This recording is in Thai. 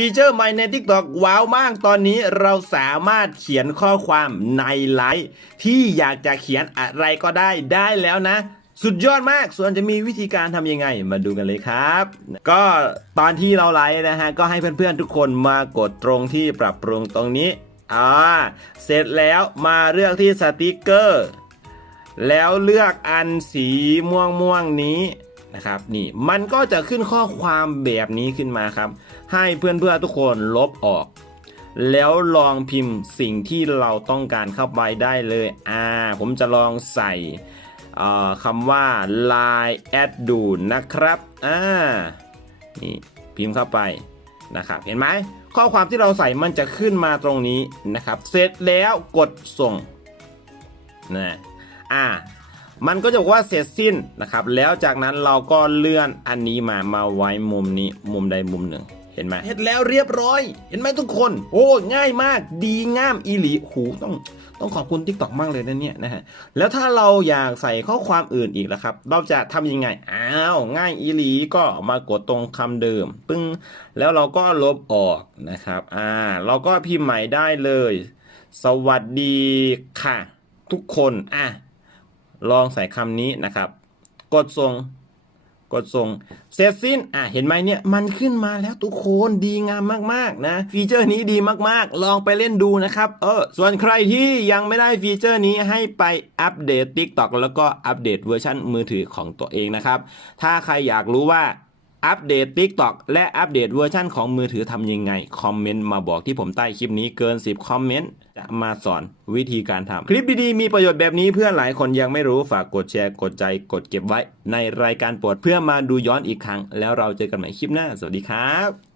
ฟีเจอร์ใหม่ใน TikTok ว้าวมากตอนนี้เราสามารถเขียนข้อความในไลฟ์ที่อยากจะเขียนอะไรก็ได้ได้แล้วนะ สุดยอดมาก ส่วนจะมีวิธีการทำยังไง มาดูกันเลยครับ ก็ตอนที่เราไลฟ์นะฮะ ก็ให้เพื่อนๆทุกคนมากดตรงที่ปรับปรุงตรงนี้อ่าเสร็จแล้วมาเลือกที่สติกเกอร์ แล้วเลือกอันสีม่วงม่วงๆนี้นะครับ นี่มันก็จะขึ้นข้อความแบบนี้ขึ้นมาครับ ให้เพื่อนเพื่อทุกคนลบออก แล้วลองพิมพ์สิ่งที่เราต้องการเข้าไปได้เลย อ่า ผมจะลองใส่คำว่า line add ดูนะครับ อ่า นี่พิมพ์เข้าไปนะครับ เห็นไหม ข้อความที่เราใส่มันจะขึ้นมาตรงนี้นะครับ เสร็จแล้วกดส่ง นะ อ่า มันก็จะบอกว่าเสร็จสิ้นนะครับ แล้วจากนั้นเราก็เลื่อนอันนี้มา มาไว้มุมนี้ มุมใดมุมหนึ่ง เห็นไหมเห็นแล้วเรียบร้อย เห็นไหมทุกคน โอ้ง่ายมาก ดีงามอีหลีหูต้องต้องขอบคุณทิกตอกมากเลยนะเนี่ยนะฮะ แล้วถ้าเราอยากใส่ข้อความอื่นอีกแล้วครับ เราจะทำยังไง อ้าว ง่ายอีหลีก็มากดตรงคำเดิม ปึ้ง แล้วเราก็ลบออกนะครับ อ่า เราก็พิมพ์ใหม่ได้เลย สวัสดีค่ะ ทุกคน อะ ลองใส่คำนี้นะครับ กดส่ง กดส่งเสร็จสิ้นอะเห็นไหมเนี่ยมันขึ้นมาแล้วทุกคนดีงามมากๆนะ ฟีเจอร์นี้ดีมากๆ ลองไปเล่นดูนะครับเออส่วนใครที่ยังไม่ได้ฟีเจอร์นี้ให้ไปอัปเดต TikTok แล้วก็อัปเดตเวอร์ชันมือถือของตัวเองนะครับ ถ้าใครอยากรู้ว่า อัปเดต TikTok และอัปเดตเวอร์ชันของมือถือทำยังไง คอมเมนต์มาบอกที่ผมใต้คลิปนี้เกิน 10 คอมเมนต์ จะมาสอนวิธีการทำคลิปดีๆ มีประโยชน์แบบนี้เพื่อนหลายคนยังไม่รู้ฝากกดแชร์กดใจกดเก็บไว้ ในรายการโปรดเพื่อมาดูย้อนอีกครั้ง แล้วเราเจอกันใหม่คลิปหน้า สวัสดีครับ